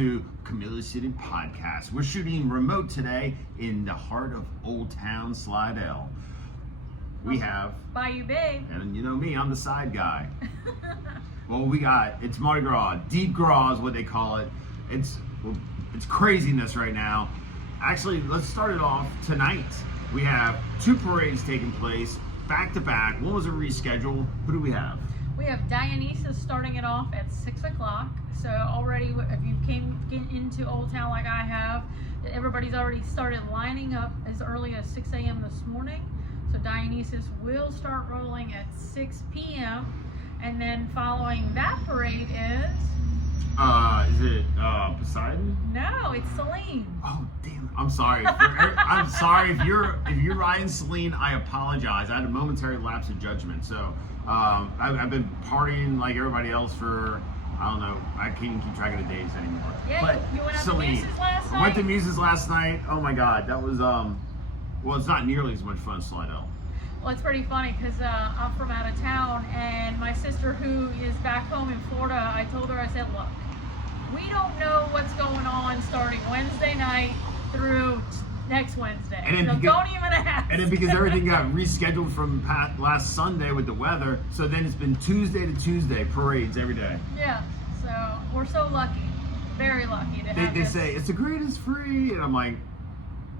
to Camilla City Podcast. We're shooting remote today in the heart of Old Town Slidell. We have Bayou Babe. And you know me, I'm the side guy. Well, it's Mardi Gras. Deep Gras is what they call it. It's craziness right now. Actually, let's start it off tonight. We have two parades taking place back to back. One was a reschedule. Who do we have? We have Dionysus starting it off at 6 o'clock. So already, if you came into Old Town like I have, everybody's already started lining up as early as 6 a.m. this morning. So Dionysus will start rolling at 6 p.m. And then following that parade is it Poseidon? No, it's Celine. Oh damn! I'm sorry. I'm sorry if you're riding Celine. I apologize. I had a momentary lapse of judgment. So I've been partying like everybody else for, I don't know. I can't even keep track of the days anymore. Yeah, but you went out to Celine. Muses last night? I went to Muses last night. Oh my God, that was well, it's not nearly as much fun as Slidell. Well, it's pretty funny because I'm from out of town, and my sister, who is back home in Florida, I told her, I said, look, we don't know what's going on starting Wednesday night through next Wednesday. So don't even ask. And then because everything got rescheduled from last Sunday with the weather, so then it's been Tuesday to Tuesday parades every day. Yeah, so we're so lucky, very lucky to have They this. say it's the greatest free, and I'm like,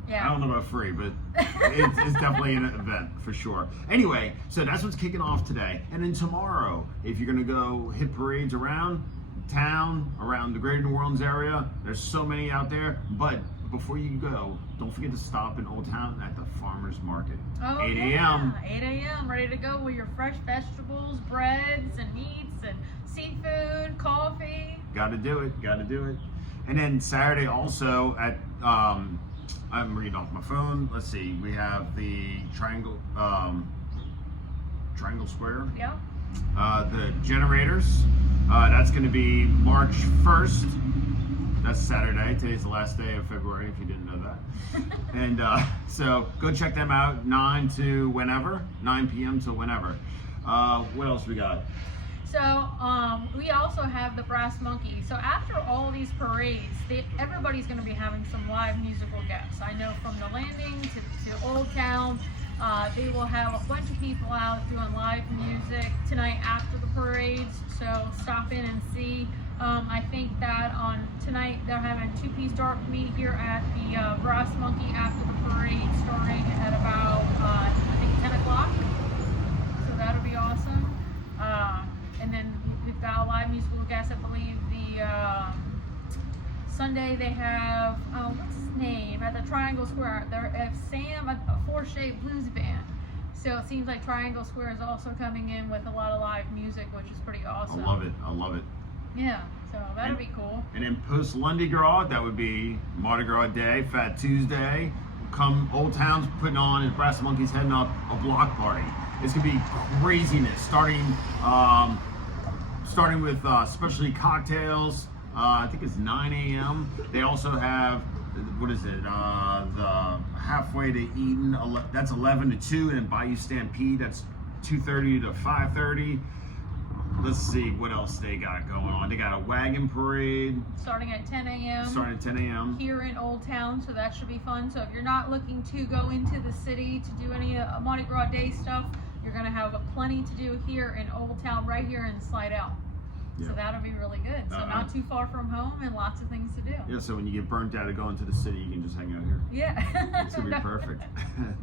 yeah. I don't know about free, but it's definitely an event for sure. Anyway, so that's what's kicking off today. And then tomorrow, if you're going to go hit parades around town, around the greater New Orleans area, there's so many out there. But before you go, don't forget to stop in Old Town at the Farmers Market. Oh, 8 a.m. Yeah. 8 a.m. ready to go with your fresh vegetables, breads, and meats, and seafood, coffee. Got to do it. And then Saturday also at I'm reading off my phone. Let's see. We have the Triangle Square. Yeah. The Generators. That's going to be March 1st. That's Saturday. Today's the last day of February, if you didn't know that. And so go check them out. 9 p.m. to whenever. What else we got? So we also have the Brass Monkey. So after all these parades, everybody's going to be having some live musical guests. I know from the landing to Old Town, they will have a bunch of people out doing live music tonight after the parades. So stop in and see. I think that on tonight they're having a two-piece dark meet here at the Brass Monkey after the parade, starting at about I think 10 o'clock. So that'll be awesome. And then we've got a live musical guest. I believe the Sunday they have what's his name at the Triangle Square. They have Sam, a four-shaped blues band. So it seems like Triangle Square is also coming in with a lot of live music, which is pretty awesome. I love it. Yeah, so that'll be cool. And then post Lundi Gras, that would be Mardi Gras Day, Fat Tuesday. Come Old Town's putting on, and Brass Monkey's heading up a block party. It's gonna be craziness. Starting with specialty cocktails. I think it's 9 a.m. They also have, what is it? The halfway to Eden. That's 11 to 2, and Bayou Stampede. That's 2:30 to 5:30. Let's see what else they got going on. They got a wagon parade. Starting at 10 a.m. Here in Old Town, so that should be fun. So if you're not looking to go into the city to do any Mardi Gras Day stuff, you're going to have plenty to do here in Old Town, right here in Slidell. Yeah. So that'll be really good. So not too far from home and lots of things to do. Yeah, so when you get burnt out of going to the city, you can just hang out here. Yeah. It's going to be perfect.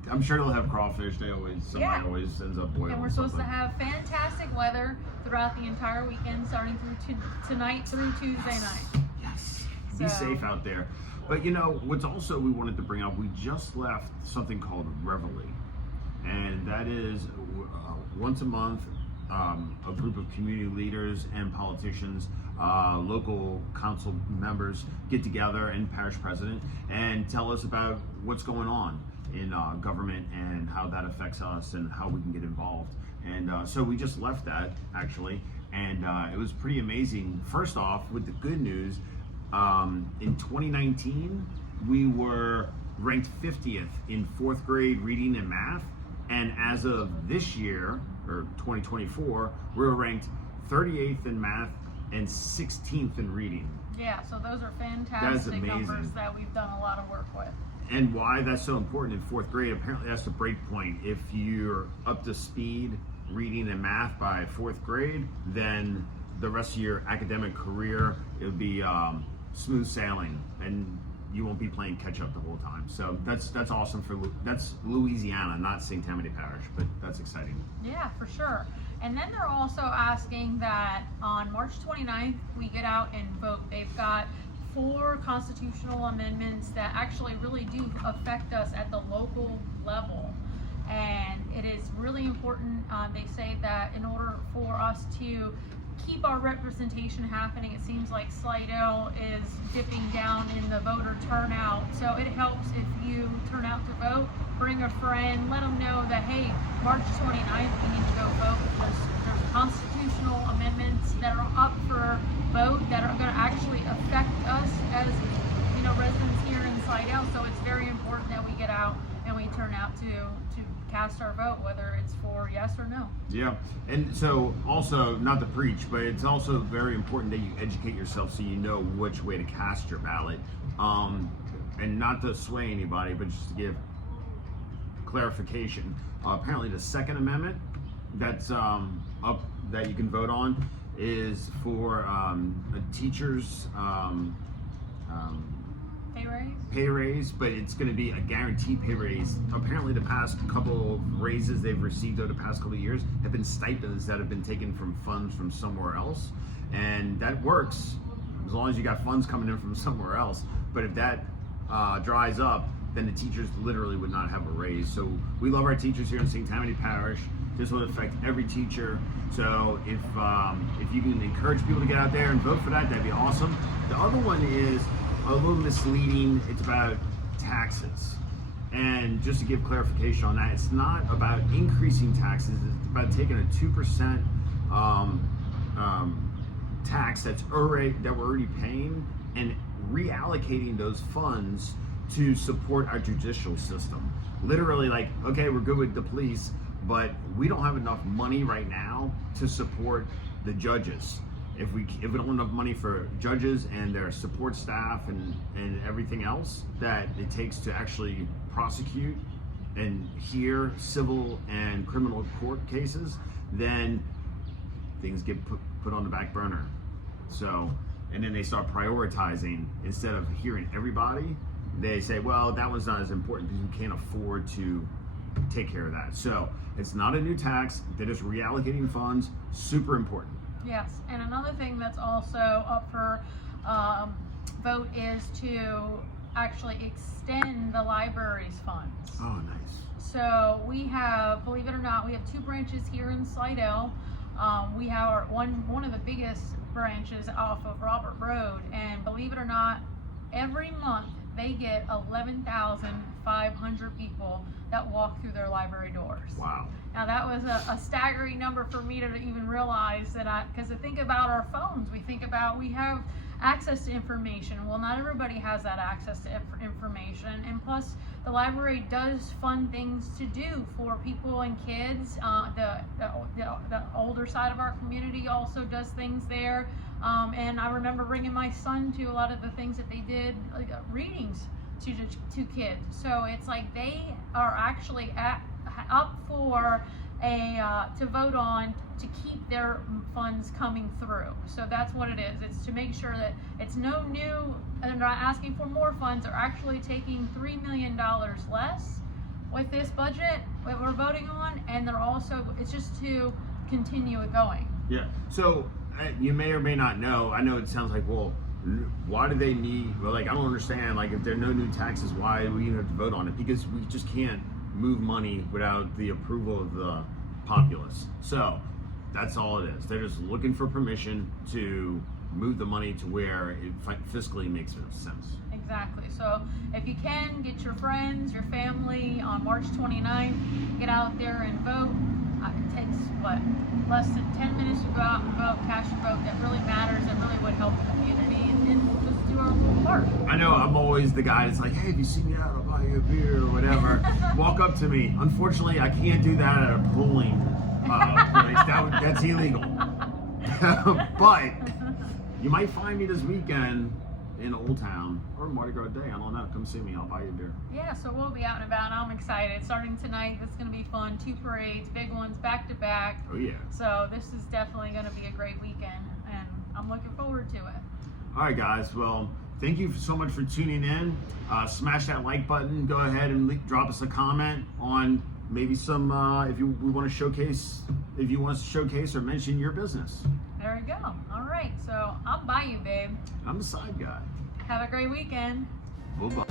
I'm sure they'll have crawfish. Somebody always ends up boiling. And we're supposed to have fantastic weather throughout the entire weekend, starting through tonight through Tuesday night. Yes. Be safe out there. But you know, what's also we wanted to bring up, we just left something called Reveille. And that is once a month, a group of community leaders and politicians, local council members get together, and parish president, and tell us about what's going on in government and how that affects us and how we can get involved. And so we just left that actually, and it was pretty amazing. First off, with the good news, in 2019, we were ranked 50th in 4th grade reading and math. And as of this year, or 2024, we're ranked 38th in math and 16th in reading. Yeah, so those are That is fantastic amazing. numbers that we've done a lot of work with. And why that's so important in 4th grade, apparently that's the break point. If you're up to speed reading and math by 4th grade, then the rest of your academic career, it'll be smooth sailing, and you won't be playing catch up the whole time. So that's awesome that's Louisiana, not St. Tammany Parish, but that's exciting. Yeah, for sure. And then they're also asking that on March 29th, we get out and vote. They've got 4 constitutional amendments that actually really do affect us at the local level. And it is really important. They say that in order for us to keep our representation happening, it seems like Slidell is dipping down in the voter turnout. So it helps if you turn out to vote, bring a friend, let them know that, hey, March 29th, we need to go vote. There's constitutional amendments that are up for vote that are going to actually affect us as, you know, residents here in Slidell. So it's very important that we get out and we turn out to cast our vote, whether it's for yes or no. Yeah, and so also, not to preach, but it's also very important that you educate yourself so you know which way to cast your ballot. And not to sway anybody, but just to give clarification. Apparently the Second Amendment that's up that you can vote on is for teachers pay raise, but it's going to be a guaranteed pay raise. Apparently the past couple of raises they've received over the past couple of years have been stipends that have been taken from funds from somewhere else, and that works as long as you got funds coming in from somewhere else. But if that dries up, then the teachers literally would not have a raise. So we love our teachers here in St. Tammany Parish. This will affect every teacher. So if you can encourage people to get out there and vote for that, that'd be awesome. The other one is a little misleading. It's about taxes. And just to give clarification on that, it's not about increasing taxes. It's about taking a 2% tax that we're already paying and reallocating those funds to support our judicial system. Literally, like, okay, we're good with the police, but we don't have enough money right now to support the judges. If we don't have enough money for judges and their support staff and everything else that it takes to actually prosecute and hear civil and criminal court cases, then things get put on the back burner. So, and then they start prioritizing. Instead of hearing everybody, they say, well, that one's not as important because we can't afford to take care of that. So it's not a new tax. They're just reallocating funds. Super important. Yes, and another thing that's also up for vote is to actually extend the library's funds. Oh, nice. So we have, believe it or not, we have 2 branches here in Slidell. We have our one of the biggest branches off of Robert Road, and believe it or not, every month they get 11,500 people that walk through their library doors. Wow. Now that was a staggering number for me to even realize that because to think about our phones, we have access to information. Well, not everybody has that access to information, and plus the library does fun things to do for people and kids. The older side of our community also does things there, and I remember bringing my son to a lot of the things that they did, like readings to kids. So it's like they are actually up for to vote on to keep their funds coming through. So that's what it is. It's to make sure that it's no new, and they're not asking for more funds. They're actually taking $3 million less with this budget that we're voting on, and they're also, it's just to continue it going. Yeah. So you may or may not know, I know it sounds like, well, why do they need, well, like, I don't understand, like, if there are no new taxes, why do we even have to vote on it? Because we just can't move money without the approval of the populace. So that's all it is. They're just looking for permission to move the money to where it fiscally makes sense. Exactly. So if you can, get your friends, your family on March 29th, get out there and vote. It takes, less than 10 minutes to go out and vote, cast your vote. That really matters. That really would help the community, and we'll just do our little part. I know I'm always the guy that's like, hey, if you see me out, I'll buy you a beer or whatever. Walk up to me. Unfortunately, I can't do that at a polling place. That's illegal. But you might find me this weekend in Old Town or Mardi Gras Day. I don't know. Come see me. I'll buy you a beer. Yeah, so we'll be out and about. I'm excited. Starting tonight, it's going to be fun. 2 parades, big ones, back to back. Oh yeah. So this is definitely going to be a great weekend, and I'm looking forward to it. All right, guys. Well, thank you so much for tuning in. Smash that like button. Go ahead and drop us a comment on maybe some if you want to showcase or mention your business. There we go. All right, so I'll buy you, babe. I'm the side guy. Have a great weekend. Bye-bye.